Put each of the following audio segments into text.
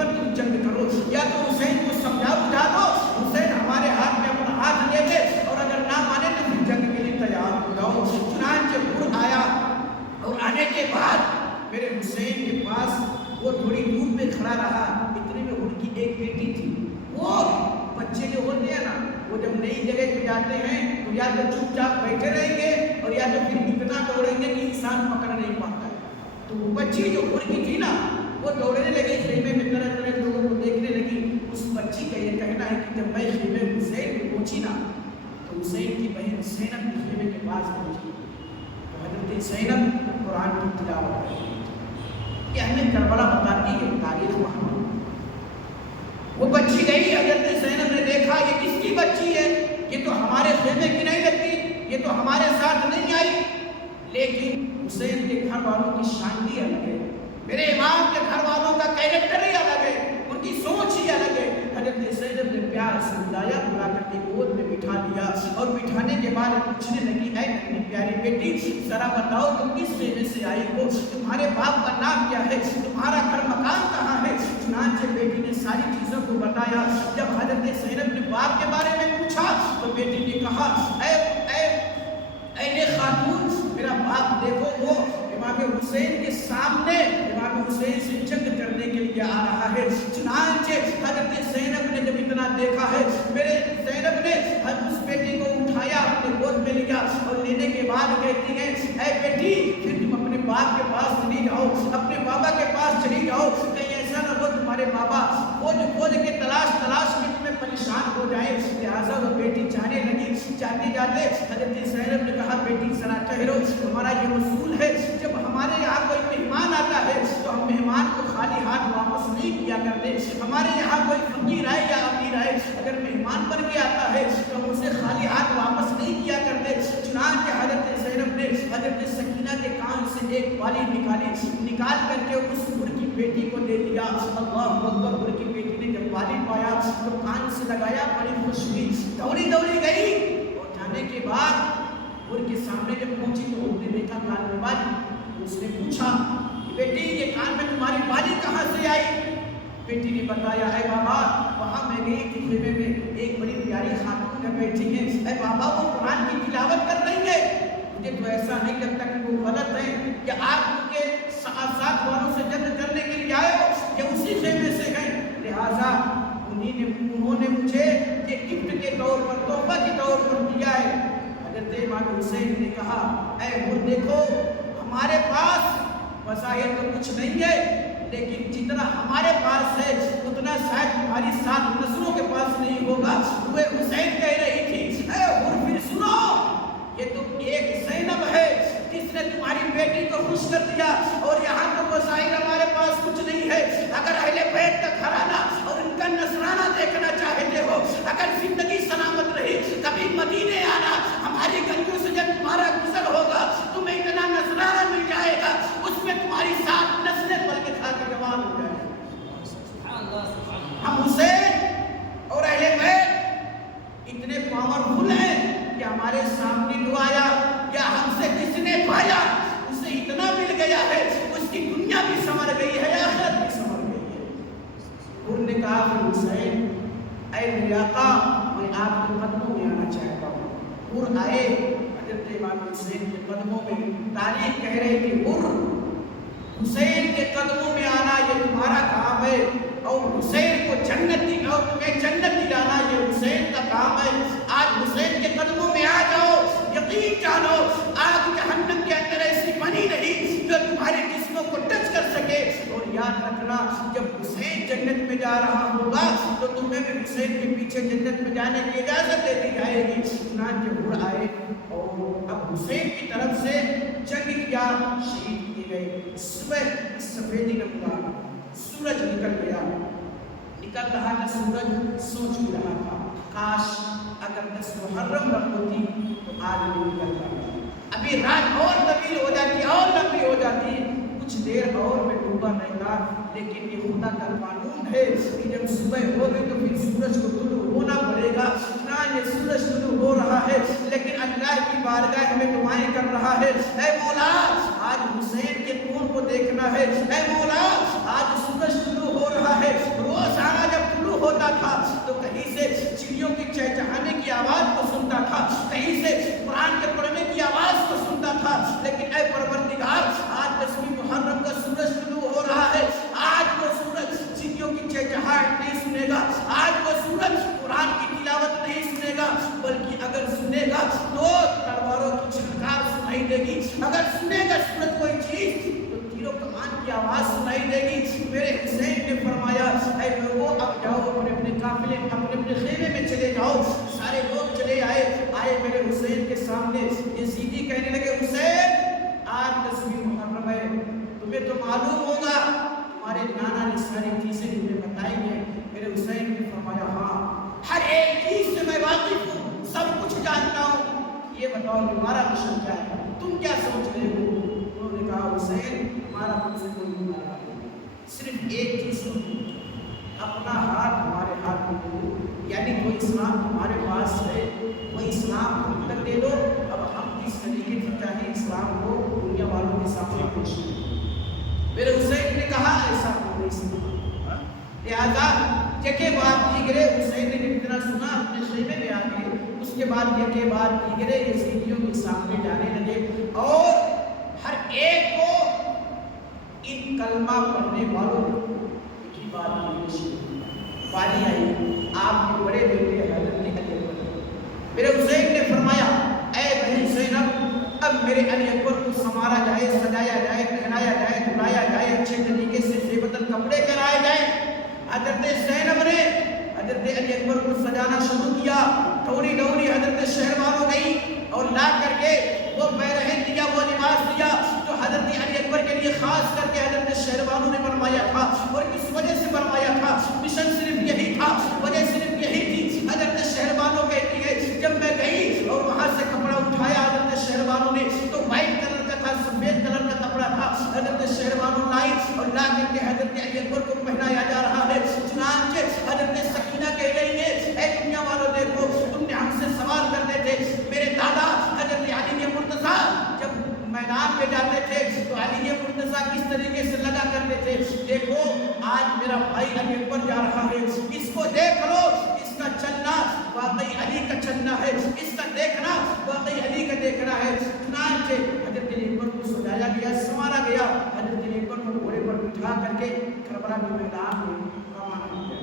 پر تم جنگ کرو، یا تو حسین کو سمجھا بجھا دو، حسین ہمارے ہاتھ میں اپنا ہاتھ لے لے، اور اگر نہ مانے تو پھر جنگ کے لیے تیار ہو جاؤ۔ چنانچہ ہر آیا، اور آنے کے بعد میرے حسین کے پاس وہ تھوڑی دور پہ کھڑا رہا۔ اتنے میں ان کی ایک بیٹی تھی، وہ بچے جو ہوتے ہیں نا، وہ جب نئی جگہ پہ جاتے ہیں تو یا تو چپ چاپ بیٹھے رہیں گے، اور یا تو پھر اتنا دوڑیں گے کہ انسان پکڑ نہیں پاتا ہے۔ تو وہ بچی جو ان کی تھی نا، وہ دوڑنے لگی، خیمے میں طرح طرح لوگوں کو دیکھنے لگی۔ اس بچی کا یہ کہنا ہے کہ جب میں خیمے حسین میں پہنچی نا، تو حسین کی بہن زینب کے خیمے کے پاس پہنچی، تو حضرت زینب قرآن کی تلاوت کر رہی تھی۔ یہ ہمیں کربلا بتاتی ہے تاریخ وہاں۔ وہ بچی گئی، حضرت زینب نے دیکھا یہ کس کی بچی ہے، یہ تو ہمارے خیمے کی نہیں لگتی، یہ تو ہمارے ساتھ نہیں آئی۔ لیکن حسین کے گھر والوں کی شان ہی الگ ہے، میرے امام کے گھر والوں کا کیریکٹر ہی الگ ہے، ان کی سوچ ہی الگ ہے۔ حضرت زینب نے پیار سے بلایا، بلا کر کے گود میں بٹھا دیا، اور بٹھانے کے بعد پوچھنے لگی، اے میری پیاری بیٹی ذرا بتاؤ تم کس خیمے سے آئی ہو، تمہارے باپ کا نام کیا ہے، تمہارا گھر مکان کہاں ہے؟ چنانچہ بیٹی نے ساری چیزوں کو بتایا۔ جب حضرت زینب نے باپ کے بارے میں پوچھا تو بیٹی نے کہا، اے خاتون، میرا باپ دیکھو وہ امام حسین کے سامنے امام حسین سے جنگ کرنے کے لیے آ رہا ہے۔ چنانچہ حضرت زینب نے جب اتنا دیکھا ہے، میرے زینب نے اس بیٹی کو اٹھایا، اپنے گود میں لیا، اور لینے کے بعد کہتی ہے، اے بیٹی پھر تم اپنے باپ کے پاس چلی جاؤ، اپنے بابا کے پاس چلی جاؤ، کہیں ایسا نہ ہو تمہارے بابا کھوج کے تلاش میں تمہیں پریشان ہو جائے۔ لہٰذا وہ بیٹی جانے لگی۔ جاتے جاتے حضرت زینب نے کہا، بیٹی ذرا ٹھہرو، ہمارا یہ اصول ہے جب ہمارے یہاں کوئی مہمان آتا ہے تو ہم مہمان کو خالی ہاتھ واپس نہیں کیا کرتے۔ ہمارے یہاں کوئی فقیر آئے یا امیر آئے، اگر مہمان بن کے آتا ہے تو ہم اسے خالی ہاتھ واپس نہیں کیا کرتے۔ چنانچہ حضرت زینب نے حضرت سکینہ کے کان سے ایک بالی نکال کر کے اس ہر کی بیٹی کو دے دیا۔ اللہ اکبر! ہر کی بیٹی نے جب بالی پایا تو کان سے لگایا، بڑی خوش ہوئی، دوڑی گئی، اور جانے کے بعد ہر کے سامنے جب پہنچی تو اس نے دیکھا کان میں بالی۔ اس نے پوچھا کہ بیٹی یہ کان میں تمہاری بالی کہاں سے آئی؟ بیٹی نے بتایا، اے بابا وہاں میں گئی تھی، خیمے میں ایک بڑی پیاری خاتون ہے بیٹھی ہے، اے بابا وہ قرآن کی تلاوت کر رہی ہے، مجھے تو ایسا نہیں لگتا کہ وہ غلط ہے، کہ آپ ان کے ساتھ والوں سے جنگ کرنے کے لیے آئے ہو، یا اسی خیمے سے گئے، لہٰذا انہوں نے مجھے یہ گفٹ کے طور پر، تحفہ کے طور پر دیا ہے۔ حضرت امام حسین نے کہا، اے ہر دیکھو ہمارے پاس وسائل تو کچھ نہیں ہے، لیکن جتنا ہمارے پاس ہے اتنا شاید تمہاری 7 نسلوں کے پاس نہیں ہوگا۔ وہ حسین کہہ رہی تھی، اے ہر پھر سنو، یہ تو ایک زینب ہے جس نے تمہاری بیٹی کو خوش کر دیا، اور یہاں تو وسائل ہمارے پاس کچھ نہیں ہے۔ اگر اہل بیت کا گھرانہ اور ان کا نذرانہ دیکھنا چاہتے ہو، اگر زندگی سلامت رہی، کبھی مدینے آنا، ہماری گلیوں سے جب تمہارا گزر ہوگا تمہیں اتنا نذرانہ مل جائے گا، اس میں تمہاری 7 نسلیں پل کے کھا کے جوان ہو جائے گا۔ ہم حسین اور اہل بیت اتنے پاورفل ہیں کہ ہمارے سامنے جو آیا یا ہم سے جس نے پایا اسے اتنا مل گیا ہے، اس کی دنیا بھی سنور گئی ہے، آخرت بھی سنور گئی ہے۔ انہوں نے کہا کہ حسین اے میرے آقا میں آپ کے قدموں میں آنا چاہتا ہوں۔ اور آئے حضرت امام حسین کے قدموں میں، تاریخ کہہ رہے کہ حسین کے قدموں میں آنا یہ تمہارا کام ہے، اور حسین کو جنت اور تمہیں جنت دلانا یہ حسین کا کام ہے۔ آج حسین کے قدموں میں آ جاؤ، یقین جانو آگ جہنم کے اندر ایسی بنی نہیں جو تمہارے جسموں کو ٹچ کر سکے۔ اور یاد رکھنا جب حسین جنت میں جا رہا ہوگا تو تمہیں بھی حسین کے پیچھے جنت میں جانے کی اجازت دے دی جائے گی۔ چنانچہ ہر آئے اور اب حسین کی طرف سے جنگ کیا، شہید کیے گئے۔ صبح سفیدی نمودار سورج نکل گیا، نکل رہا تھا سورج، سوچ بھی رہا تھا کاش اگر 10 محرم نہ ہوتی تو آج نہیں نکلتا، ابھی رات اور طویل ہو جاتی اور لمبی ہو جاتی، کچھ دیر اور میں ڈوبا رہتا، لیکن یہ خدا کا قانون ہے کہ جب صبح ہوگی تو پھر سورج کو طلوع ہونا پڑے گا۔ یہ سورج طلوع ہو رہا ہے لیکن اللہ کی بارگاہ میں دعائیں کر رہا ہے، اے مولا آج حسین کے خون کو دیکھنا ہے، اے مولا آج سورج طلوع ہو رہا ہے، لے آئے میرے حسین کے سامنے. یزیدی کہنے لگے حسین آج 10ویں محرم ہے, تمہیں تو معلوم ہوگا, تمہارے نانا نے ساری چیزیں تمہیں بتائی ہیں. میرے حسین نے فرمایا ہاں ہر ایک چیز سے میں واقف ہوں, سب کچھ جانتا ہوں, یہ بتاؤ تمہارا مشن کیا ہے, تم کیا سوچ رہے ہو؟ انہوں نے کہا حسین ہمارا تم سے کوئی مطالبہ نہیں, صرف ایک چیز سوچو, اپنا ہاتھ ہمارے ہاتھ میں دے دو, یعنی کوئی اسلام تمہارے پاس ہے وہ اسلام ہم تک دے دو, اب ہم کس طریقے سے چاہے اسلام کو دنیا والوں کے سامنے پیش کریں. میرے حسین نے کہا ایسا نہیں سنا, لہذا یکے بعد دیگرے حسین نے جب اتنا سنا اپنے خیمے میں آ گئے, اس کے بعد یکے بعد دیگرے یزیدیوں کے سامنے جانے لگے اور ہر ایک کو ان کلمہ پڑھنے والوں کی باری آئی. آپ کے بڑے بیٹے حضرت علی اکبر, میرے حسین نے فرمایا اے بہن زینب اب میرے علی اکبر کو سنوارا جائے, سجایا جائے, پہنایا جائے, دھلایا جائے, اچھے طریقے سے زیبتن کپڑے کرائے جائیں. حضرت زینب نے حضرت علی اکبر کو سجانا شروع کیا. تھوڑی ڈوری حضرت شہروانوں گئی اور لا کر کے وہ بیرہن دیا, وہ لباس دیا جو حضرت علی اکبر کے لیے خاص کر کے حضرت شہروانوں نے بنوایا تھا. اور کس وجہ سے بنوایا تھا؟ مشن صرف یہی تھا, وجہ صرف یہی تھی. حضرت شہروانوں کہتی ہے جب میں گئی اور وہاں سے کپڑا اٹھایا حضرت شہروانوں نے تو وائٹ کلر کا تھا, سفید کلر کا کپڑا تھا. حضرت شہروانوں لائی اور لا کر کے حضرت علی اکبر کو پہنایا جا رہا ہے. چنانچہ حضرت سکینہ کہہ رہی ہے اے دنیا والوں دیکھو, تم نے ہم سے سوال کرتے تھے, میرے دادا حضرت علی مرتضیٰ جب میدان میں جاتے تھے تو علی مرتضیٰ کس طریقے سے لگا کرتے تھے, دیکھو آج میرا بھائی علی اکبر جا رہا ہے, اس کو دیکھ لو, اس کا چلنا واقعی علی کا چلنا ہے, اس کا دیکھنا واقعی علی کا دیکھنا ہے. چنانچہ حضرت علی اکبر کو سجایا گیا, سنوارا گیا. حضرت علی اکبر کو گھوڑے پر بٹھا کر کے کربلا کے میدان میں روانہ کیا.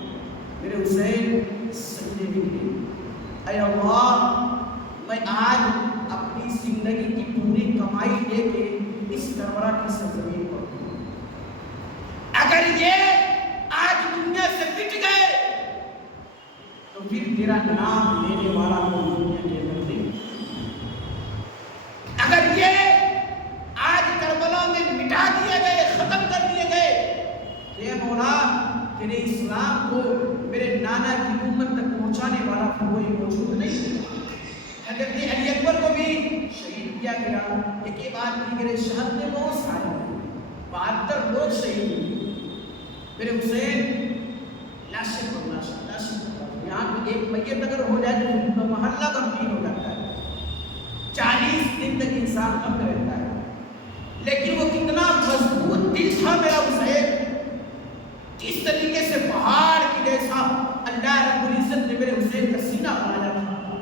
میرے حسین سجدے میں گرے, اے اللہ میں آج اپنی زندگی کی پوری کمائی لے کے اس کربلا کی سرزمین پر ہوں. اگر یہ آج دنیا سے مٹ گئے تو پھر تیرا نام لینے والا کوئی دنیا کے اندر نہیں. اگر یہ آج کربلا میں مٹا دیے گئے, ختم کر دیے گئے, اے مولا تیرے اسلام کو میرے نانا کی امت تک پہنچانے والا کوئی موجود نہیں. حضرت علی اکبر کو بھی شہید کیا گیا. ایک ہی بات دیگرے شہد میں بہت سارے 72 لوگ شہید ہوئے. میرے حسین لاشیں پر لاشیں, یہاں تو ایک میت اگر ہو جائے تو محلہ غمگین ہو جاتا ہے, 40 دن تک انسان غم رہتا ہے. لیکن وہ کتنا مضبوط دل تھا میرا حسین, جس طریقے سے پہاڑ کی جیسا اللہ رب العزت نے میرے حسین کا سینہ بنایا تھا.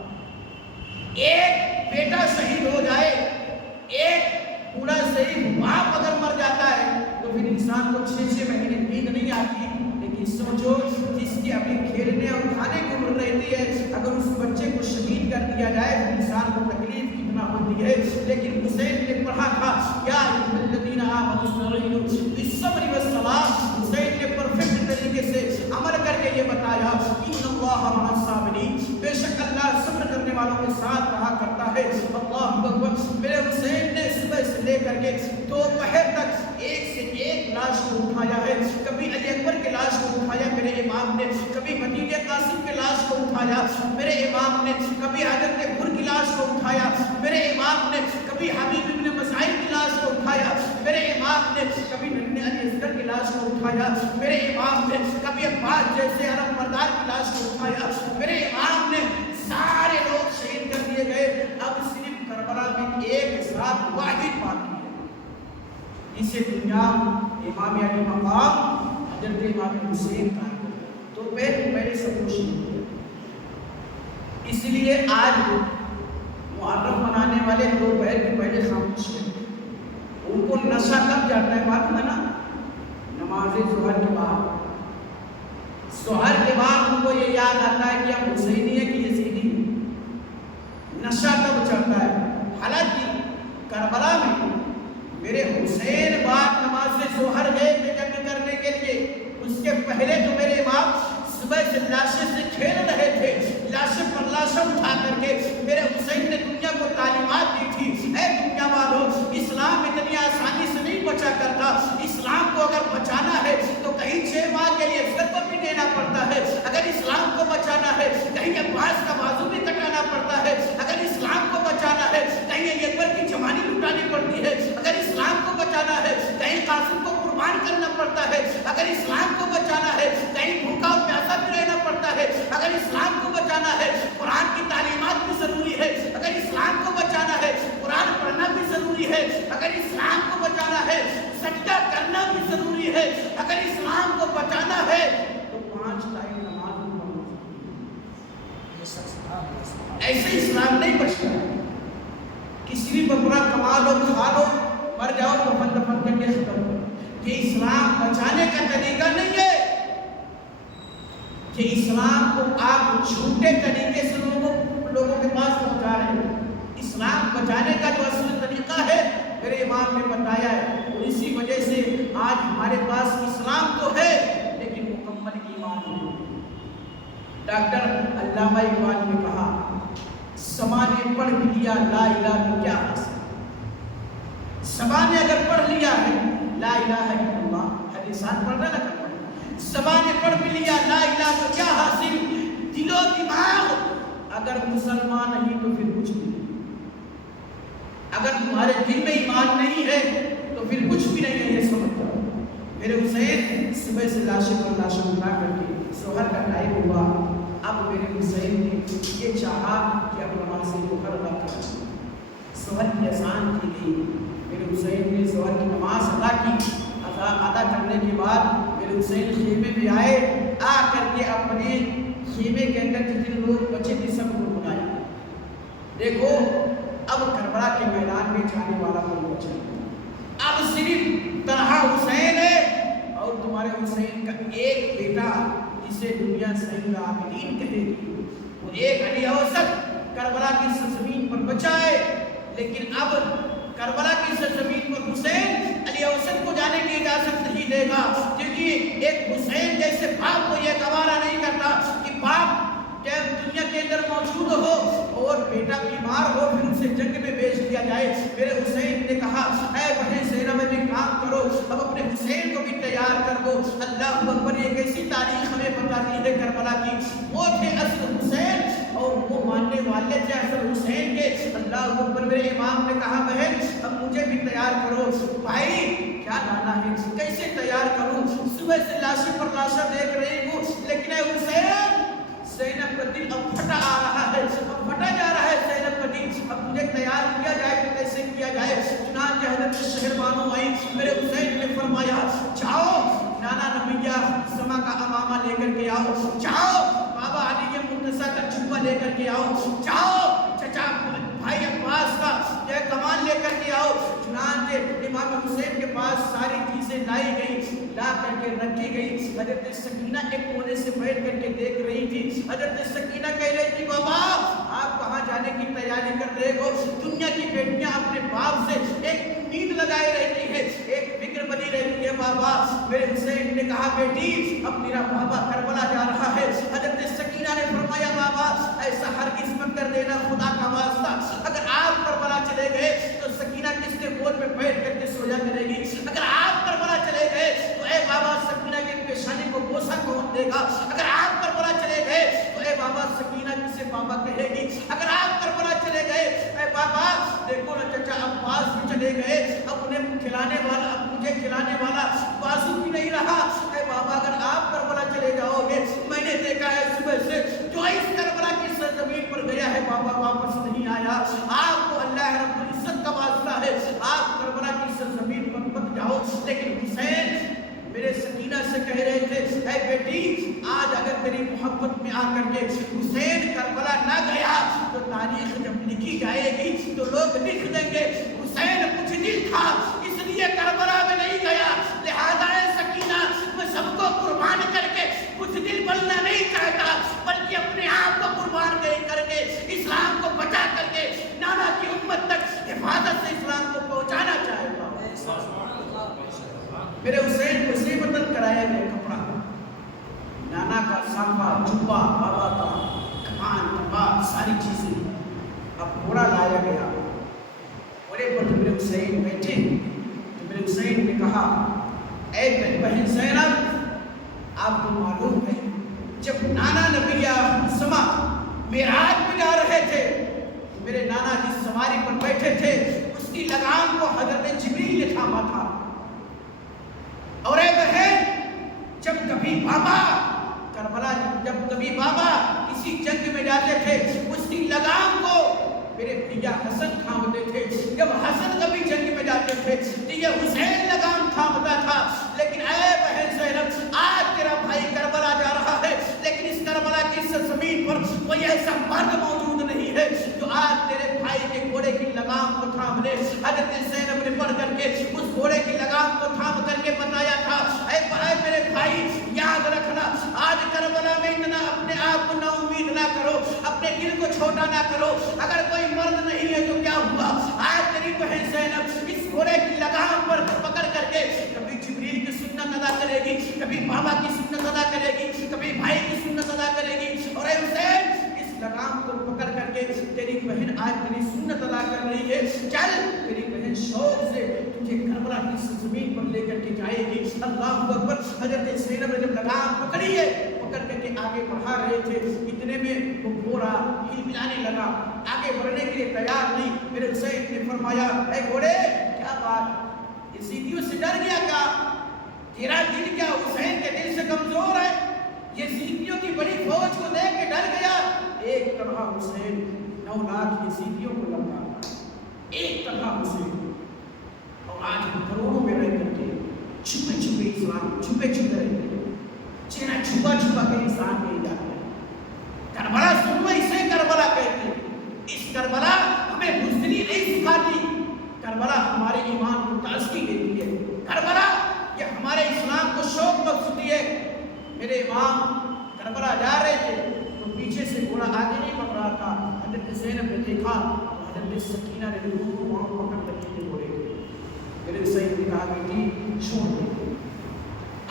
ایک بیٹا شہید ہو جائے, ایک پورا شہید باپ اگر مر جاتا ہے تو پھر انسان کو 6 مہینے نیند نہیں آتی. لیکن سوچو جس کی ابھی کھیلنے اور کھانے کی عمر رہتی ہے, اگر اس بچے کو شہید کر دیا جائے تو انسان کو تکلیف کتنا ہوتی ہے. لیکن حسین نے پڑھا تھا یا ایھا الذین آمنوا استعینوا بالصبر والصلاۃ. حسین نے پرفیکٹ طریقے سے عمل کر کے یہ بتایا ان اللہ مع الصابرین, بے شک اللہ صبر کرنے والوں کے ساتھ رہا کرتا ہے. اللہ اکبر. میرے حسین نے صبح سے لے کر کے دوپہر تک ایک سے ایک لاش کو اٹھایا ہے. کبھی علی اکبر کے لاش کو اٹھایا میرے امام نے, کبھی بھتیجے قاسم کے لاش کو اٹھایا میرے امام نے, کبھی حضرت حر کی لاش کو اٹھایا میرے امام نے, کبھی حبیب ابن مسعود کی لاش کو اٹھایا میرے امام نے, کبھی ننھے علی اصغر کی لاش کو اٹھایا میرے امام نے, کبھی عباس جیسے عرب مردار کی لاش کو اٹھایا میرے امام نے. سارے لوگ شہید کر دیے گئے. اب صرف کربلا میں ایک ساتھ واحد باقی ہے جسے دنیا امام علی مقام حضرت امام حسین کا تو پہلے سب کچھ نہیں. اس لیے آج محرم منانے والے دوپہر کے پہلے خاموش ہیں. ان کو نشہ کب چڑھتا ہے معلوم ہے نا, نماز ظہر کے بعد. ظہر کے بعد ان کو یہ یاد آتا ہے کہ ہم حسینی ہے کہ یزیدی. نشہ کب چڑھتا ہے؟ حالانکہ کربلا میں میرے حسین باپ نماز ظہر گئے تھے جنگ کرنے کے لیے. اس کے پہلے تو میرے باپ صبح سے لاشیں سے کھیل رہے تھے, لاشیں پر لاشیں اٹھا کر کے اگر اسلام کو بچانا ہے کہیں عباس کا بازو بھی کٹانا پڑتا ہے، اگر اسلام کو بچانا ہے کہیں اکبر کی جوانی لٹانی پڑتی ہے، اگر اسلام کو بچانا ہے کہیں قاسم کو قربان کرنا پڑتا ہے، اگر اسلام کو بچانا ہے کہیں بھوکا اور پیاسا بھی رہنا پڑتا ہے، اگر اسلام کو بچانا ہے قرآن کی تعلیمات بھی ضروری ہے، اگر اسلام کو بچانا ہے قرآن پڑھنا بھی ضروری ہے، اگر اسلام کو بچانا ہے سجدہ کرنا بھی ضروری ہے، اگر اسلام کو بچانا ہے تو 5 ٹائم نماز بھی پڑھنا ضروری ہے۔ ایسے اسلام نہیں بچتا ہے کسی بھی بپرا کما لو کھا لو مر جاؤ کفن دفن کر کے ختم ہو۔ یہ اسلام بچانے کا طریقہ نہیں ہے، کہ اسلام کو آپ جھوٹے طریقے سے لوگوں کے پاس پہنچا رہے ہیں۔ اسلام بچانے کا جو اصل طریقہ ہے میرے امام نے بتایا ہے، اور اسی وجہ سے آج ہمارے پاس اسلام تو ہے لیکن مکمل ایمان نہیں۔ ڈاکٹر علامہ اقبال نے کہا سما نے پڑھ بھی لیا لا الہ تو کیا حاصل، سما نے اگر پڑھ لیا ہے لا الہ الا اللہ، ہر انسان پڑھنا نہ کرتا، سما نے پڑھ بھی لیا لا الہ تو کیا حاصل، دل و دماغ اگر مسلمان نہیں تو پھر کچھ بھی نہیں، اگر تمہارے دل میں ایمان نہیں ہے تو پھر کچھ بھی نہیں ہے، یہ سمجھ جاؤ۔ میرے حسین صبح سے لاشیں پر لاشیں اٹھا کر کے ظہر کا ٹائم ہوا، اب میرے حسین نے یہ چاہا کہ اب نماز ظہر ادا کر، ظہر کی اذان کی گئی، میرے حسین نے ظہر کی نماز ادا کی، ادا کرنے کے بعد میرے حسین خیمے میں آئے، آ کر کے اپنے خیمے کے اندر جتنے لوگ بچے تھے سب کو بلایا، دیکھو اب کربلا کے میدان میں جانے والا کوئی بچہ نہیں، اب صرف طلحہ حسین ہے اور تمہارے حسین کا ایک بیٹا جسے دنیا زین العابدین کہے گی، وہ ایک علی اوسط کربلا کی سرزمین پر بچا ہے، لیکن اب کربلا کی سرزمین پر حسین علی اوسط کو جانے کی اجازت نہیں دے گا، کیونکہ ایک حسین جیسے باپ کو یہ گوارا نہیں کرتا کہ باپ دنیا کے اندر موجود ہو اور بیٹا بیمار ہو پھر اسے جنگ میں بیچ دیا جائے۔ میرے حسین نے کہا اے بہن زینب میں بھی کام کرو، اب اپنے حسین کو بھی تیار کر دو۔ اللہ اکبر، ایک ایسی تاریخ ہمیں بتاتی ہے کربلا کی، وہ تھے اصل حسین اور وہ ماننے والے تھے اصل حسین کے۔ اللہ اکبر، میرے امام نے کہا بہن اب مجھے بھی تیار کرو۔ بھائی کیا لانا ہے، کیسے تیار کروں، صبح سے لاشیں پر لاشیں دیکھ رہی ہوں، لیکن اے حسین زینب کا دل اب پھٹا آ رہا ہے، اب پھٹا جا رہا ہے زینب کا دل، اب مجھے تیار کیا جائے تو کیسے کیا جائے۔ چنانچہ حضرت شہربانو آئی، میرے حسین نے فرمایا جاؤ نانا نبیہ سما کا امامہ لے کر کے آؤ، جاؤ بابا علی مرتضیٰ کا جھبا لے کر کے آؤ، جاؤ چچا بھائی عباس کا یہ کمان لے کر کے آؤ۔ چنانچہ امام حسین کے پاس ساری چیزیں لائی گئی، لا کر کے رکھی گئی۔ حضرت سکینہ ایک کونے سے بیٹھ کر کے دیکھ رہی تھی، حضرت سکینہ کہہ رہی تھی بابا آپ کہاں جانے کی تیاری کر رہے ہو؟ دنیا کی بیٹیاں اپنے باپ سے ایک امید لگائے رہتی ہے، ایک فکر بنی رہتی ہے بابا۔ میرے حسین نے کہا بیٹی اب میرا بابا کربلا جا رہا ہے۔ حضرت سکینہ نے فرمایا بابا ایسا ہرگز مت کر دینا، خدا کا واسطہ اگر آپ کربلا چلے گئے تو سکینہ کس کے گود میں بیٹھ کر کے سویا کرے گی، اگر آپ کربلا چلے گئے تو اے بابا سکینہ کی پیشانی کو بوسہ کون دے گا، اگر آپ کربلا چلے گئے تو اے بابا سکینہ کسے بابا کہے گی، اگر آپ کربلا چلے گئے اے بابا دیکھو نا چچا عباس بھی چلے گئے، اب انہیں کھلانے والا اب مجھے کھلانے والا بازو بھی نہیں رہا، اے بابا اگر آپ کربلا چلے جاؤ گے میں نے دیکھا ہے صبح سے جو اس کربلا کی سرزمین پر گیا ہے بابا واپس نہیں آیا، آپ کو اللہ رب العزت کا واسطہ ہے آپ کربلا کی سرزمین پر مت جاؤ۔ لیکن حسین میرے سکینہ سے کہہ رہے تھے اے بیٹی آج اگر تیری محبت میں آ کر کے حسین کربلا نہ گیا تو تاریخ جب لکھی جائے گی تو لوگ لکھ دیں گے حسین کچھ دل تھا اس لیے کربلا میں نہیں گیا، لہذا اے سکینہ میں سب کو قربان کر کے کچھ دل بننا نہیں چاہتا بلکہ اپنے آپ کو قربان کر کے اسلام کو بچا کر کے نانا کی امت تک حفاظت سے اسلام کو پہنچانا چاہتا ہوں۔ میرے حسین کو زیبتن کرایا گیا کپڑا، نانا کا سانبا جھبا بابا کا کمان کپا ساری چیزیں، اب گھوڑا لایا گیا، گھوڑے پر میرے حسین بیٹھے تو میرے حسین نے کہا اے بہن زینب آپ کو معلوم ہے جب نانا نبی سما معراج میں جا رہے تھے تو میرے نانا جس سواری پر بیٹھے تھے اس کی لگام کو حضرت جبریل نے تھاما تھا. اور اے بہن جب کبھی بابا کربلا جب کبھی بابا کسی جنگ میں جاتے تھے اس کی لگام کو میرے بھیا حسن تھامتے تھے. جب حسن کبھی جنگ میں جاتے تھے تو یہ حسین لگام تھامتا تھا. لیکن اے بہن زینب آج تیرا بھائی کربلا جا رہا ہے لیکن اس کربلا کی اس زمین پر کوئی ایسا مرد موجود نہیں ہے جو آج تیرے بھائی کے گھوڑے کی لگام کو تھام لے. حضرت زینب نے پڑھ کر کے اس گھوڑے کی لگام کو تھام کر کے بتایا تھا اے میرے بھائی یاد رکھنا آج کربلا میں اتنا اپنے آپ کو نا امید نہ کرو, اپنے دل کو چھوٹا نہ کرو. اگر کوئی مرد نہیں ہے تو کیا ہوا, آج تیری بہن زینب اس گھوڑے کی لگام پر پکڑ کر کے کبھی جبریل کی سنت ادا کرے گی, کبھی بابا کی سنت ادا کرے گی, کبھی بھائی کی سنت ادا کرے گی. اور اے حسین اس لگام کو پکڑ کر کے تیری بہن آج تیری سنت ادا کر رہی ہے. چل تیری بہن شوق سے تجھے کربلا کی زمین پر لے کر کے جائے گی. اللہ اکبر. حضرت زینب نے جب لگام پکڑی ہے پکڑ کر کے آگے بڑھا رہے تھے اتنے میں وہ گھوڑا ہل ملانے لگا, آگے بڑھنے کے لیے تیار نہیں. میرے حسین نے فرمایا اے گھوڑے کیا بات یزیدیوں سے ڈر گیا کیا, تیرا دل کیا حسین کے دل سے کمزور ہے, یزیدیوں کی بڑی فوج کو دیکھ کے ڈر گیا. ایک طرح حسین 9 لاکھ یزیدیوں کو لگا, ایک طرح حسین. اور آج کروڑوں میں رہ کر کے چھپے چھپے اسلام چھپے چھپے رہتے ہیں, چہرہ چھپا چھپا کے انسان نہیں جاتے ہیں. کربلا سنو اسے کربلا کہتے ہیں. اس کربلا ہمیں بزدلی نہیں سکھاتی, کربلا ہمارے ایمان کو تازگی دیتی ہے. کربلا یہ ہمارے اسلام کو شوق بخشتی ہے. میرے امام کربلا جا رہے تھے تو پیچھے سے گھوڑا آگے نہیں بڑھ رہا تھا. حضرت زینب نے دیکھا تو حضرت سکینہ نے لوگوں کو وہاں پکڑ کر کے گھوڑے کو میرے حسین نے کہا بیٹی چھوڑ دے,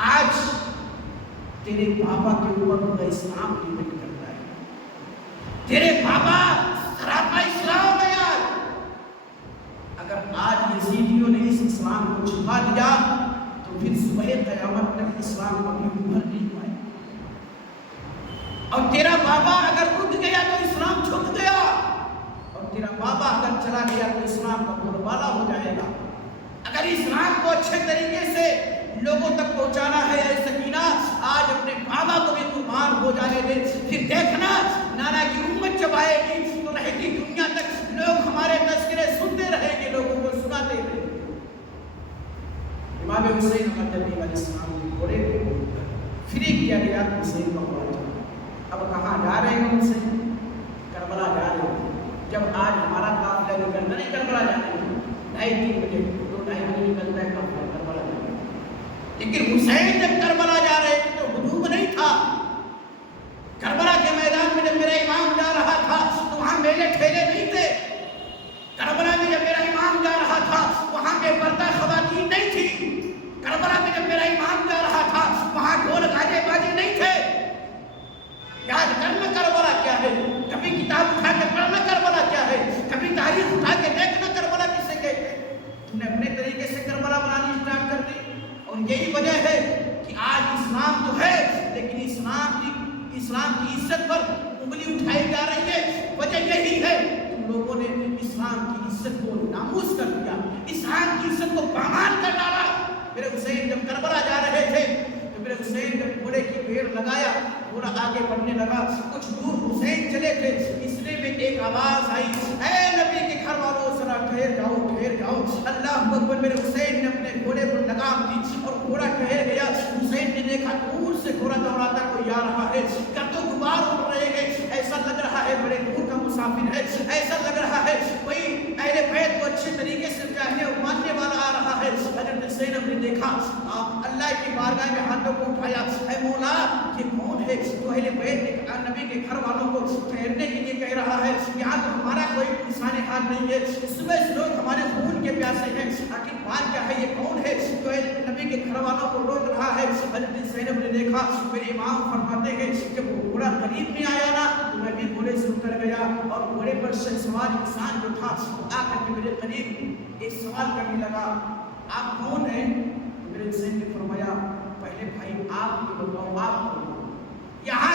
آج تیرے بابا کے اوپر پورا اسلام ڈیپینڈ کرتا ہے. تیرے بابا سراپا اسلام ہے. اگر آج یزیدیوں نے اس اسلام کو چھپا دیا تو پھر صبح قیامت تک اسلام کبھی ابھر نہیں پائے. اور تیرا بابا اگر رک گیا تو اسلام چھپ گیا, اور تیرا بابا اگر چلا گیا تو اسلام کا بول بالا ہو جائے گا. اگر اسلام کو اچھے طریقے سے لوگوں تک پہنچانا ہے اے سکینہ آج اپنے بابا کو بھی قربان ہو جانے دے. پھر دیکھنا نانا کی امت جب آئے گی تو رہے گی دنیا تک لوگ ہمارے تذکرے سنتے رہیں گے, لوگوں کو سناتے رہیں گے. امام حسین علیہ السلام کے گھوڑے کو فری کیا گیا حسین کا گھوڑا. اب کہاں جا رہے ہیں حسین؟ کربلا جا رہے ہیں. جب آج ہمارا قافلہ نکلنا نہیں کربلا جانے کا 2:30 بجے 2:30 بجے نکلتا ہے قافلہ کربلا جانے کا. لیکن حسین جب کربلا جا رہے تھے تو ہجوم نہیں تھا. کربلا کے میدان میں جب میرا امام جا رہا تھا تو وہاں میلے ٹھیلے نہیں تھے. کربلا میں جب میرا امام جا رہا تھا وہاں بے پردہ خواتین نہیں تھی. کربلا میں جب میرا امام جا رہا تھا وہاں ڈھول گاجے باجے نہیں تھے. یاد کرنا کربلا کیا ہے, کبھی کتاب اٹھا کے پڑھنا کربلا کیا ہے, کبھی تاریخ اٹھا کے دیکھنا کربلا کسے کہتے ہیں. تم نے اپنے طریقے سے کربلا بنانی اسٹارٹ کر دی. اور یہی وجہ ہے کہ آج اسلام تو ہے لیکن اسلام کی عزت پر انگلی اٹھائی جا رہی ہے. وجہ یہی ہے تم لوگوں نے اسلام کی عزت کو ناموس کر دیا, اسلام کی عزت کو پامال کر ڈالا. میرے حسین جب کربلا جا رہے تھے تو میرے حسین جب گھوڑے کی بھیڑ لگایا گھوڑا آگے بڑھنے لگا. کچھ دور حسین چلے تھے, اس میں ایک آواز آئی اے نبی کے گھر والوں ذرا ٹھہر جاؤ ٹھہر جاؤ. اللہ اکبر. میرے حسین نے اپنے گھوڑے پر لگام دی اور گھوڑا ٹھہر گیا. حسین نے دیکھا دور سے گھوڑا دوڑاتا کوئی آ رہا ہے, گرد و غبار اڑ رہے ہیں. ایسا لگ رہا ہے بڑے دور کا مسافر ہے, ایسا لگ رہا ہے کوئی اہل بیت کو اچھے طریقے سے چاہنے اور ماننے والا آ رہا ہے. حضرت زینب نے دیکھا, اللہ کی بارگاہ میں ہاتھوں کو اٹھایا, اے مولا یہ کون ہے تو اہل بیت نبی کے گھر والوں کو ٹھہرنے کے لیے کہہ رہا ہے. یہاں تو ہمارا کوئی انسان حال نہیں ہے, صبح سے لوگ ہمارے خون کے پیاسے ہیں, آخر بات کیا ہے, یہ کون ہے تو نبی کے گھر والوں کو روک رہا ہے. حضرت زینب نے دیکھا. میرے امام فرماتے ہیں جب وہ گھوڑا قریب میں آیا نا تو میں بھی گھوڑے سے اتر گیا اور گھوڑے پر سوار انسان جو تھا آ کر کے میرے قریب ایک سوال کرنے لگا, آپ کون ہیں؟ میرے حسین نے فرمایا پہلے بھائی آپ یہ بتاؤ آپ کون؟ یہاں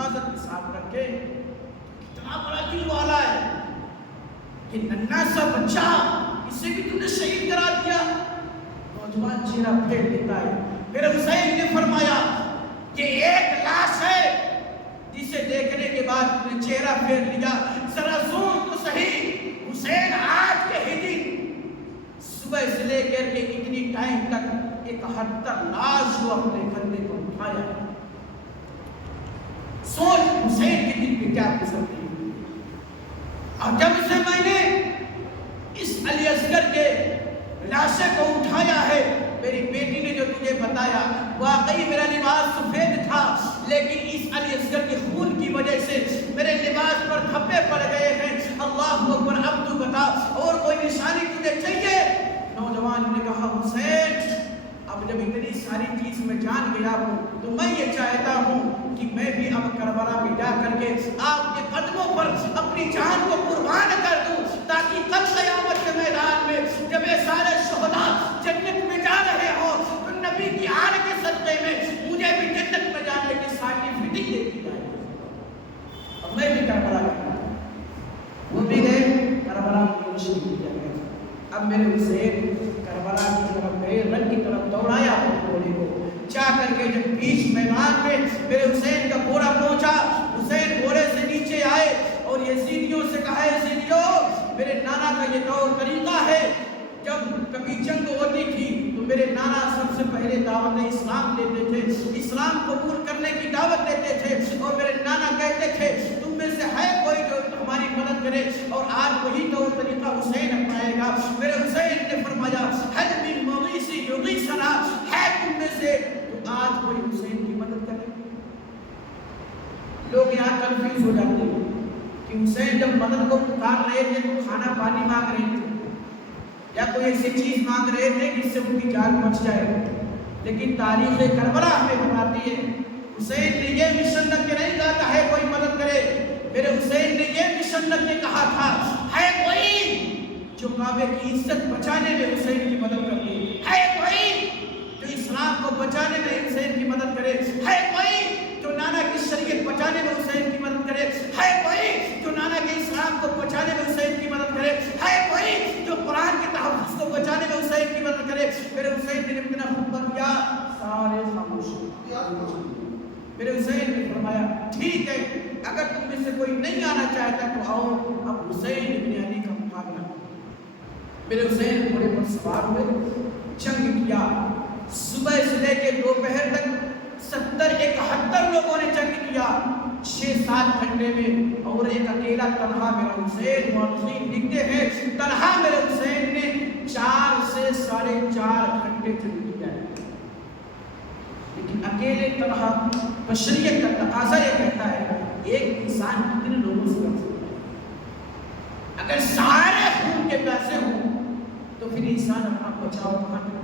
حفاظت کے ساتھ رکھے. کتنا بڑا دل والا ہے کہ ننھا سا بچہ اسے بھی تم نے شہید کرا دیا. نوجوان چہرہ پھیر لیتا ہے. پھر حسین نے فرمایا کہ ایک لاش ہے جسے دیکھنے کے بعد تم نے چہرہ پھیر لیا. ذرا سن تو صحیح. حسین آج کے ہی دن صبح سے لے کر کے اتنی ٹائم تک 71 لاش کو اپنے کندھے پر اٹھایا. سوچ حسین کے دل پہ کیا گزرتی ہے. اور جب سے میں نے اس علی اصغر کے لاشے کو اٹھایا ہے، میری بیٹی نے جو تجھے بتایا واقعی میرا لباس سفید تھا، لیکن اس علی اصغر کے خون کی وجہ سے میرے لباس پر دھبے پڑ گئے ہیں. اللہ اکبر. اب تو بتا اور کوئی نشانی تجھے چاہیے؟ نوجوان نے کہا حسین اب جب اتنی ساری چیز میں جان گیا ہوں تو میں یہ چاہتا ہوں کہ میں بھی اب کربلا میں جا کر کے آپ کے قدموں پر اپنی جان کو قربان کر دوں، تاکہ کل قیامت کے میدان میں جب یہ سارے شہداء جنت میں جا رہے ہوں تو نبی کی آل کے صدقے میں مجھے بھی جنت میں جانے کی سرٹیفکیٹ دے دی جائے. اور میں بھی کربلا گیا. وہ بھی گئے کربلا میں شہید کیا گیا. اب میرے حسین کربلا کی طرف گئے، رن کی طرف دوڑایا گھوڑے کو. جا کر کے جب بیچ میدان میں میرے حسین کا گھوڑا پہنچا، حسین گھوڑے سے نیچے آئے اور یزیدیوں سے کہا یزیدیوں میرے نانا کا یہ طور طریقہ ہے، جب کبھی جنگ ہوتی تھی تو میرے نانا سب سے پہلے دعوت اسلام دیتے تھے، اسلام قبول کرنے کی دعوت دیتے تھے، اور میرے نانا کہتے تھے تم میں سے ہے کوئی جو ہماری مدد کرے، اور آج وہی طور طریقہ حسین اپنائے گا. میرے حسین نے فرمایا حل من مغیث یغیثنا، ہے تم میں سے تو آج کوئی حسین کی مدد کرے. لوگ یہاں کنفیوز ہو جاتے ہیں کہ حسین جب مدد کو پکار رہے تھے تو کھانا پانی مانگ رہے تھے یا کوئی ایسی چیز مانگ رہے تھے جس سے ان کی جان بچ جائے. لیکن تاریخ کربلا ہمیں بتاتی ہے حسین نے یہ مشن رکھ کے نہیں کہا کہ ہے کوئی مدد کرے. میرے حسین نے یہ مشن رکھ کے کہا تھا ہے کوئی جو کعبے کی عزت بچانے میں حسین کی مدد کرے، ہے کوئی جو اسلام کو بچانے میں حسین کی مدد کرے، ہے کوئی جو نانا کی شریعت بچانے میں حسین کی مدد کرے، ہے کوئی جو نانا کے اسلام کو بچانے میں حسین کی مدد کرے، ہے کوئی جو قرآن کے تحفظ کو بچانے میں حسین کی مدد کرے. میرے حسین نے اپنا خطبہ کیا، سارے خاموش. میرے حسین نے فرمایا ٹھیک ہے اگر تم میں سے کوئی نہیں آنا چاہتا تو آؤ، اب حسین ابن علی کا مقابلہ. میرے حسین گھوڑے پر سوار ہوئے، جنگ کیا. صبح سے لے کے دوپہر تک 70-71 لوگوں نے جنگ کیا 6-7 گھنٹے میں، اور ایک اکیلا تنہا میرا حسین. مورخین لکھتے ہیں تنہا میرے حسین نے 4 سے 4.5 گھنٹے جنگ کیا ہے. لیکن اکیلے تنہا بشریت کا تقاضا یہ کہتا ہے ایک انسان کتنے لوگوں سے لڑ سکتا ہے؟ اگر سارے خون کے پیسے ہوں تو پھر انسان اپنا بچاؤ کہاں کرے؟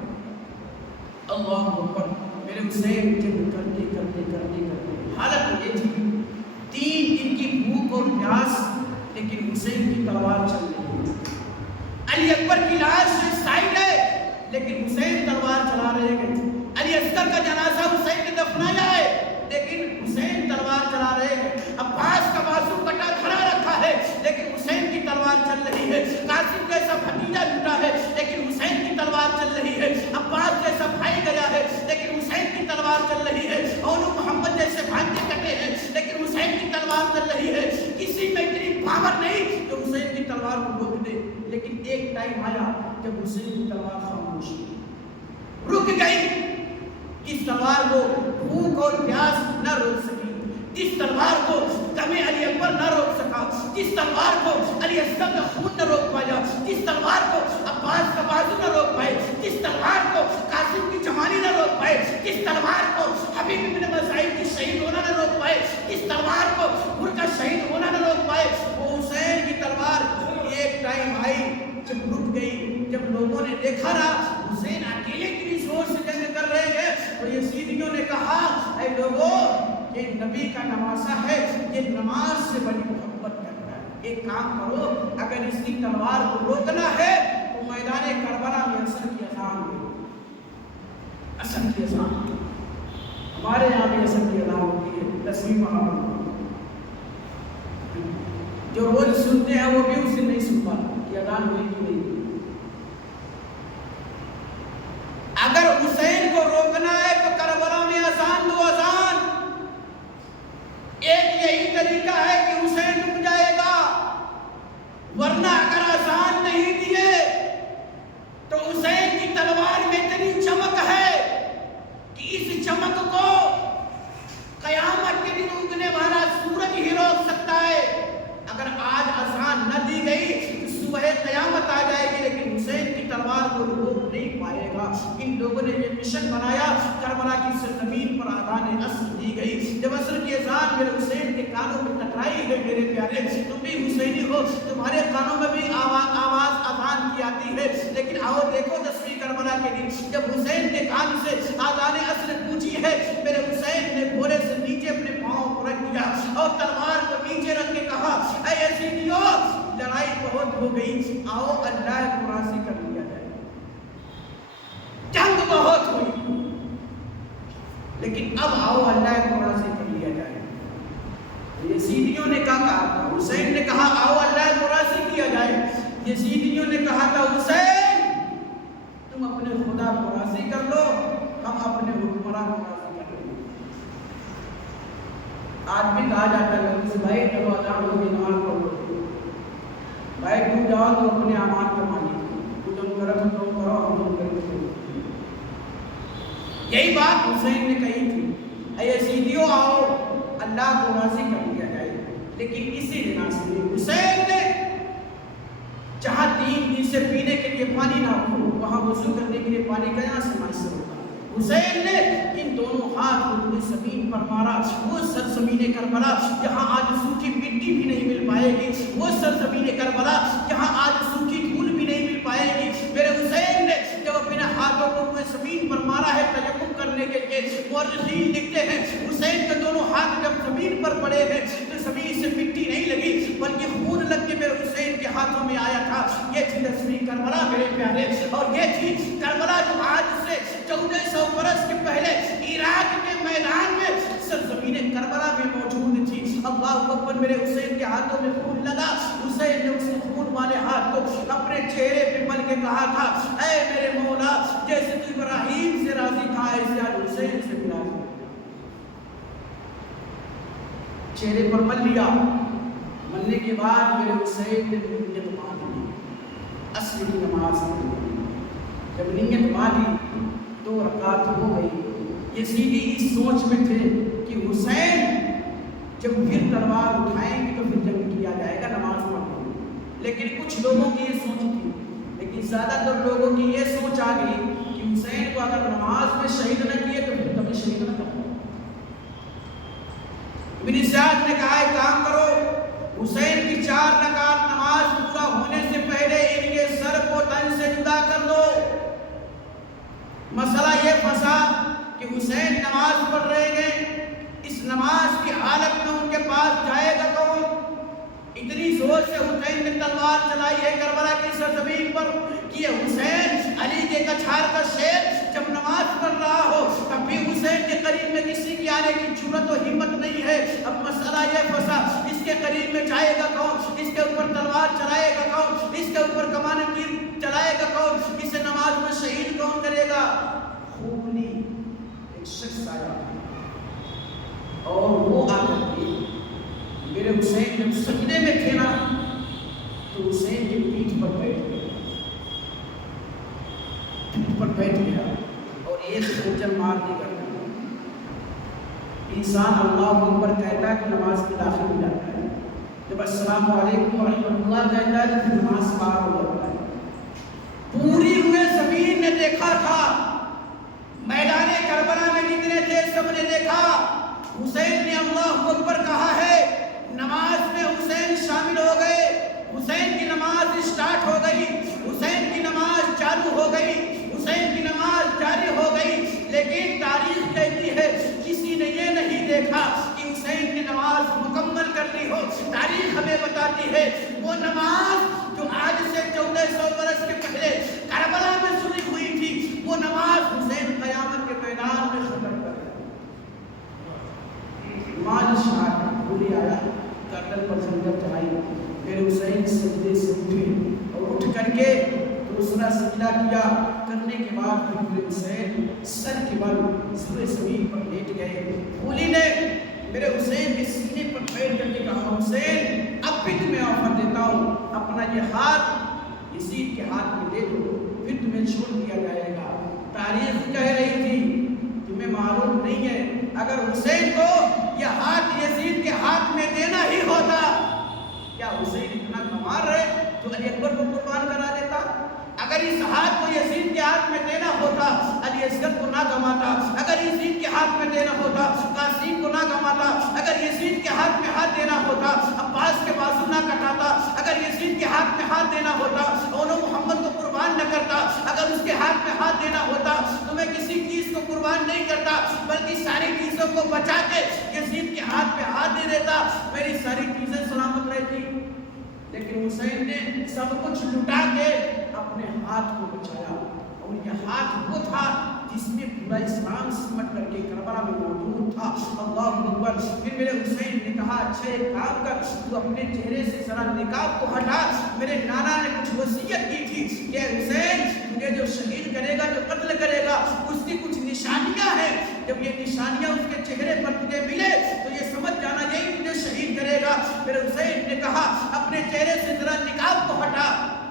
اللہ اکبر. میرے حسین جنگ کرتے کرتے کرتے کرتے حالت یہ تھی 3 دن کی بھوک اور پیاس، لیکن حسین کی تلوار چل رہی ہے. علی اکبر کی لاش سائڈ ہے لیکن حسین تلوار چلا رہے ہیں. علی اصغر کا جنازہ حسین نے دفنایا ہے لیکن حسین تلوار چلا رہے ہیں. عباس کا بازو کٹا کھڑا رکھا ہے لیکن حسین کی تلوار چل رہی ہے. قاسم جیسا بھتیجا لٹا ہے لیکن حسین کی تلوار چل رہی ہے. عباس جیسا بھائی گیا ہے لیکن حسین کی تلوار چل رہی ہے. اور محمد جیسے بھانجے کٹے ہیں لیکن حسین کی تلوار چل رہی ہے. کسی میں اتنی پاور نہیں جو حسین کی تلوار کو روک دے. لیکن ایک ٹائم آیا جب حسین کی تلوار خاموش رک گئی. جس تلوار کو بھوک اور پیاس نہ روک سکی، جس تلوار کو دم علی اکبر نہ روک سکا، جس تلوار کو علی اصغر کا خون نہ روک پایا، جس تلوار کو عباس کا بازو نہ روک پائے، جس تلوار کو قاسم کی جوانی نہ روک پائے، جس تلوار کو حبیب بن مظاہر کی شہید ہونا نہ روک پائے، جس تلوار کو گھر کا شہید ہونا نہ روک پائے، وہ حسین کی تلوار ایک ٹائم آئی جب رک گئی. جب لوگوں نے دیکھا نا حسین اکیلے کتنی زور سے جنگ کر رہے ہیں تو یزیدیوں نے کہا اے لوگوں یہ نبی کا نواسہ ہے، یہ نماز سے بڑی محبت کرتا ہے. ایک کام کرو اگر اس کی تلوار کو روکنا ہے تو میدان کربلا میں عصر کی اذان ہوئی. عصر کی اذان ہمارے یہاں بھی عصر کی اذان ہوتی ہے 10ویں پہاڑ. جو روز سنتے ہیں وہ بھی اسے نہیں سن پاتے کہ اذان ہوئی کہ نہیں. اگر حسین کو روکنا ہے تو کربلا میں اذان دو, اذان. ایک یہی طریقہ ہے کہ حسین رک جائے گا, ورنہ اگر اذان نہیں دیے تو حسین کی تلوار میں اتنی چمک ہے کہ اس چمک کو قیامت کے دن اگنے والا سورج ہی روک سکتا ہے. اگر آج اذان نہ دی گئی تو صبح قیامت آ جائے گی, لیکن حسین کی تلوار کو روک نہیں پائے گا. ان لوگوں نے یہ مشن بنایا, کربلا کی سرزمین پر اذان عصر دی گئی. جب عصر کی اذان میرے حسین کے کانوں میں ٹکرائی ہے, میرے پیارے تم بھی حسینی ہو, تمہارے کانوں میں بھی آواز اذان کی آتی ہے. لیکن آؤ دیکھو 10ویں کربلا کے دن جب حسین کے کان سے اذان عصر پوچھی ہے, میرے حسین نے گھوڑے سے نیچے اپنے پاؤں کو رکھ دیا اور تلوار کو نیچے رکھ کے کہا, اے یزیدیو لڑائی بہت ہو گئی, آؤ اللہ کو راضی کر لیا جائے. جنگ بہت ہوئی, لیکن اب آؤ اللہ کو راضی کر لیا جائے. یزیدیوں نے کہا تھا, حسین نے کہا آؤ اللہ کو راضی کیا جائے. یزیدیوں نے کہا تھا حسین تم اپنے خدا کو راضی کر لو, ہم اپنے حکمران کو راضی کر لیں. آج بھی کہا جاتا ہے کہ بھائی چلو اذان ہو گئی نماز پڑھ لو, بھائی تم جاؤ تو اپنے اعمال کا مالک, تو تم کرو تو کرو, ہم کریں. یہی بات حسین نے کہی تھی, اے یزیدیو آؤ اللہ کو راضی کر لیا جائے. لیکن اسی بنا سے حسین نے جہاں 3 دن سے پینے کے لیے پانی نہ ہو, وہاں وضو کرنے کے لیے پانی کا یہاں سے میسر ہوتا. حسین نے ان دونوں ہاتھ کو پوری زمین پر مارا, وہ سرزمین کربلا جہاں آج سوکھی مٹی بھی نہیں مل پائے گی, وہ سرزمین کربلا جہاں آج سوکھی دھول بھی نہیں مل پائے گی. میرے حسین نے جب اپنے ہاتھوں کو پوری زمین پر مارا ہے تیمم کرنے کے لیے, مورخین لکھتے ہیں حسین کے دونوں ہاتھ جب زمین پر پڑے ہیں تو زمین سے مٹی نہیں لگی بلکہ خون لگ کے میرے حسین کے ہاتھوں میں آیا تھا. یہ تھی 10ویں کربلا میرے پیارے, اور یہ تھی کربلا جو آج سے 1400 برس کے پہلے عراق کے میدان میں سرزمین کربلا میں موجود تھی. اللہ اکبر, میرے حسین کے ہاتھوں میں خون لگا. حسین نے اس خون والے ہاتھ کو اپنے چہرے پہ مل کے کہا تھا, اے میرے مولا جیسے تو ابراہیم سے راضی تھا ایسے آج حسین سے بھی راضی. چہرے پر مل لیا, ملنے کے بعد میرے حسین نے نیت باندھی, عصر کی نماز پڑھی. جب نیت باندھی 2 رکعت ہو گئی. یزیدی اس سوچ میں تھے کہ حسین جب پھر تلوار اٹھائیں گے تو پھر جنگ کیا جائے گا, نماز پڑھیں. لیکن کچھ لوگوں کی یہ سوچ تھی, لیکن زیادہ تر لوگوں کی یہ سوچ آ گئی کہ حسین کو اگر نماز میں شہید نہ کیے تو پھر کبھی شہید نہ کرو. ابن زیاد نے کہا ایک کام کرو, حسین کی 4 رکعت نماز پورا ہونے سے پہلے ان کے سر کو تن سے جدا کر دو. مسئلہ یہ پھنسا کہ حسین نماز پڑھ رہے ہیں, اس نماز کی حالت میں ان کے پاس جائے گا کون؟ اتنی زور سے حسین نے تلوار چلائی ہے کربلا کی سرزمین پر کہ یہ حسین علی کے کچھار کا شیر جب نماز پڑھ رہا ہو تب بھی حسین کے قریب میں کسی کی آنے کی جرأت و ہمت نہیں ہے. اب مسئلہ یہ پھنسا, اس کے قریب میں جائے گا کون, اس کے اوپر تلوار چلائے گا کون, اس کے اوپر کمان تیر چلائے گا کون, اسے نماز میں شہید کون کرے گا؟ خوبنی ایک شخص آیا اور وہ آ کر کے میرے حسین جب سجدے میں تھے نا تو حسین کی پیٹھ پر بیٹھ گیا اور ایک کھوچن مار دی گئی. انسان اللہ اکبر کہتا ہے کہ نماز میں داخل ہو جاتا ہے, جب السلام علیکم ورحمۃ اللہ کہتا ہے تو نماز پار ہو جاتا ہے. پوری روئے زمین نے دیکھا تھا, میدان کربلا میں جتنے تھے سب نے دیکھا. حسین نے اللہ اکبر کہا ہے, نماز میں حسین شامل ہو گئے, حسین کی نماز اسٹارٹ ہو گئی, حسین کی نماز چالو ہو گئی, حسین کی نماز جاری ہو گئی. لیکن تاریخ کہتی ہے کسی نے یہ نہیں دیکھا کہ حسین کی نماز مکمل کر لی ہو. تاریخ ہمیں بتاتی ہے وہ نماز جو آج سے 1400 برس کے پہلے کربلا میں شروع ہوئی تھی, وہ نماز حسین قیامت کے میدان میں ختم کر گیا. نماز شاہ بھولی آیا, گردن پر زنجیر چڑھائی, سجدہ کیا کرنے کے بعد میرے حسین سر کے بل سر زمین پر لیٹ گئے. پھولی نے میرے حسین کے سینے پر بیٹھ کر کے کہا حسین اب بھی تمہیں آفر دیتا ہوں اپنا یہ ہاتھ یزید کے ہاتھ میں دے دو پھر تمہیں چھوڑ دیا جائے گا. تاریخ کہہ رہی تھی تمہیں معلوم نہیں ہے اگر حسین کو یہ ہاتھ یزید کے ہاتھ میں دینا ہی ہوتا کیا حسین اتنا کمار رہے تو علی اکبر کو قربان کرا دیتا. اگر اس ہاتھ کو یزید کے ہاتھ میں دینا ہوتا علی اصغر کو نہ گماتا. اگر یزید کے ہاتھ میں دینا ہوتا قاسم کو نہ گماتا. اگر یزید کے ہاتھ میں ہاتھ دینا ہوتا عباس کے بازو نہ کٹاتا. اگر یزید کے ہاتھ میں ہاتھ دینا ہوتا اونو محمد کو قربان نہ کرتا. اگر اس کے ہاتھ میں ہاتھ دینا ہوتا تو میں کسی چیز کو قربان نہیں کرتا بلکہ ساری چیزوں کو بچا کے یزید کے ہاتھ میں ہاتھ دے دیتا. میری ساری چیزیں سلامت رہتی. لیکن حسین نے سب کچھ لٹا کے اپنے ہاتھ کو بچایا اور یہ ہاتھ وہ تھا جس میں پورا اسلام سمٹ کر کے کربلا میں موجود تھا. اللہ اکبر. پھر میرے حسین نے کہا اچھا ایک کام کر تو اپنے چہرے سے ذرا نقاب کو ہٹا. میرے نانا نے کچھ وصیت کی تھی کہ حسین تجھے جو شہید کرے گا جو قتل کرے گا اس کی کچھ نشانیاں ہیں. جب یہ نشانیاں اس کے چہرے پر تجھے ملے تو یہ سمجھ جانا یہی تجھے شہید کرے گا. میرے حسین نے کہا اپنے چہرے سے ذرا نقاب کو ہٹا.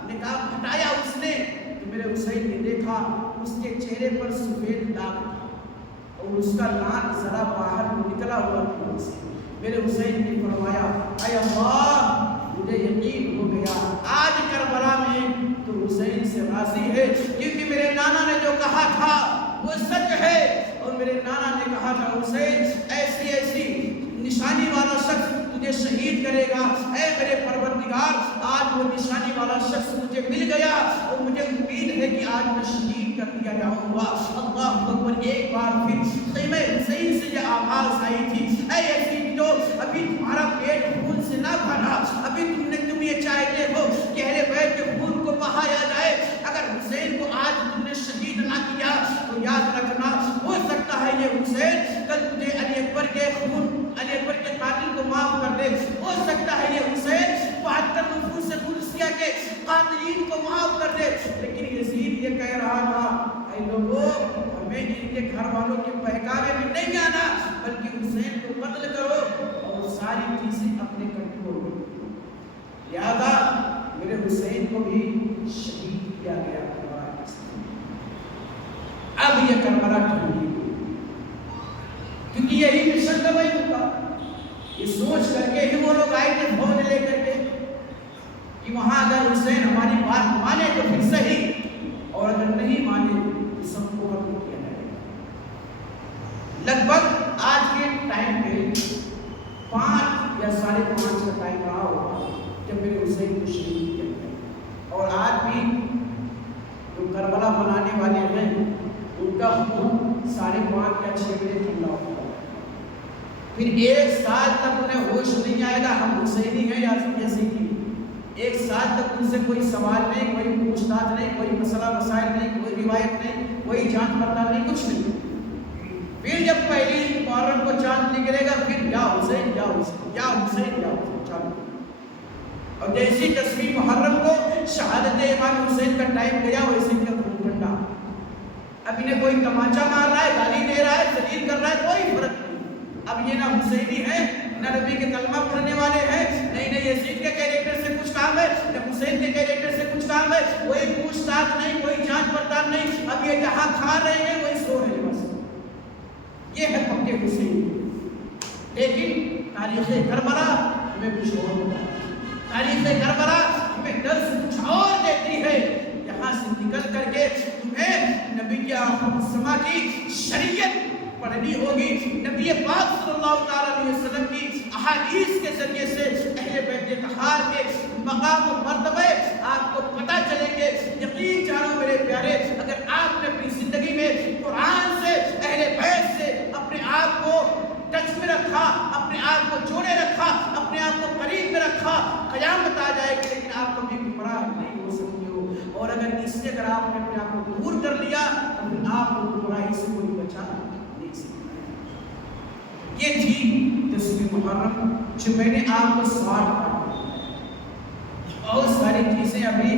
نقاب ہٹایا اس نے تو میرے حسین نے دیکھا اس کے چہرے پر سفید داغ اور اس کا ناک ذرا باہر نکلا ہوا تھا. میرے حسین نے فرمایا اے اللہ مجھے یقین ہو گیا آج کربلا میں تو حسین سے راضی ہے کیونکہ میرے نانا نے جو کہا تھا وہ سچ ہے. اور میرے نانا نے کہا تھا حسین ایسی ایسی نشانی والا شخص تجھے شہید کرے گا. اے میرے پروردگار آج وہ نشانی والا شخص مجھے مل گیا اور مجھے امید ہے کہ آج میں شہید کر دیا جاؤں گا. اللہ اکبر. ایک بار پھر خیمہ حسین سے یہ آواز آئی تھی اے یزید جو ابھی تمہارا پیٹ خون سے نہ بھرا ابھی تم یہ چاہتے ہو کہ اہل بیت کے خون کو بہایا جائے. اگر حسین کو آج تم نے شہید نہ کیا تو یاد رکھنا ہو سکتا ہے یہ حسین کل تجھے علی اکبر کے قاتل کو معاف کر دے. ہو سکتا ہے یہ حسین 72 نفوس قدسیہ کے قاتلین کو معاف کر دے. لیکن یزید یہ کہہ رہا تھا اے لوگوں ہمیں ان کے گھر والوں کے بہکاوے میں نہیں آنا بلکہ حسین کو قتل کرو اور ساری چیزیں اپنے کنٹرول میں. لہذا میرے حسین کو بھی شہید کیا گیا. اب یہ کربلا ٹھنڈی کیونکہ یہی مشن کا وہی ہوتا. یہ سوچ کر کے ہی وہ لوگ آئے تھے فوج لے کر کے کہ وہاں اگر حسین ہماری بات مانے تو پھر صحیح اور اگر نہیں مانے تو سب کو قتل کیا جائے گا. لگ بھگ آج کے ٹائم پہ 5 یا 5:30 کا ٹائم رہا ہوگا جب میرے حسین کو شہید کیا گیا. اور آج بھی جو کربلا منانے والے ہیں ان کا خون 5:30 یا 6 بجے ٹھنڈا ہوتا ہے. پھر 1 سال تک انہیں ہوش نہیں آئے گا ہم حسینی ہیں یا یزیدی. 1 سال تک ان سے کوئی سوال نہیں کوئی پوچھ تاچھ نہیں کوئی مسئلہ مسائل نہیں کوئی روایت نہیں کوئی جانچ پڑتال نہیں کچھ نہیں. پھر جب پہلی محرم کو چاند نکلے گا پھر یا حسین یا حسین یا حسین یا حسین چالو. اور جیسی 10ویں محرم کو شہادت امام حسین کا ٹائم گیا ویسے کا خون ٹھنڈا. اب انہیں کوئی تماچا مار رہا ہے گالی دے رہا ہے ذلیل کر رہا ہے کوئی فرق نہیں. اب یہ نہ حسینی ہے نہ نبی کے کلمہ پڑھنے والے ہیں نہ یزید کے کیریکٹر سے کچھ کام ہے نہ حسین کے کیریکٹر سے کچھ کام ہے. کوئی پوچھ تاچھ نہیں کوئی جانچ پڑتال نہیں. اب یہ جہاں کھا رہے ہیں وہی سو رہے ہیں بس. یہ ہے پکے حسین. لیکن تاریخ کربلا ہمیں کچھ اور ہوتا ہے. تاریخ کربلا ہمیں درس کچھ اور دیتی ہے. یہاں سے نکل کر کے تمہیں نبی کی آخر السما کی شریعت پڑھنی ہوگی. نبی پاک صلی اللہ علیہ وسلم کی احادیث کے ذریعے سے اہل بیت طہار کے مقام و مرتبے آپ کو پتہ چلیں گے. یقین جانو میرے پیارے اگر آپ نے اپنی زندگی میں قرآن سے اہل بیت سے اپنے آپ کو ٹچ میں رکھا اپنے آپ کو جوڑے رکھا اپنے آپ کو قریب میں رکھا قیامت آ جائے گی لیکن آپ کبھی گمراہ نہیں ہو سکتے ہو. اور اگر اس سے اگر آپ نے اپنے آپ کو دور کر لیا تو پھر آپ کو گمراہی سے کوئی بچا نہیں سکتا. یہ تھی 10ویں محرم جو میں نے آپ کو سوال کہا. بہت ساری چیزیں ابھی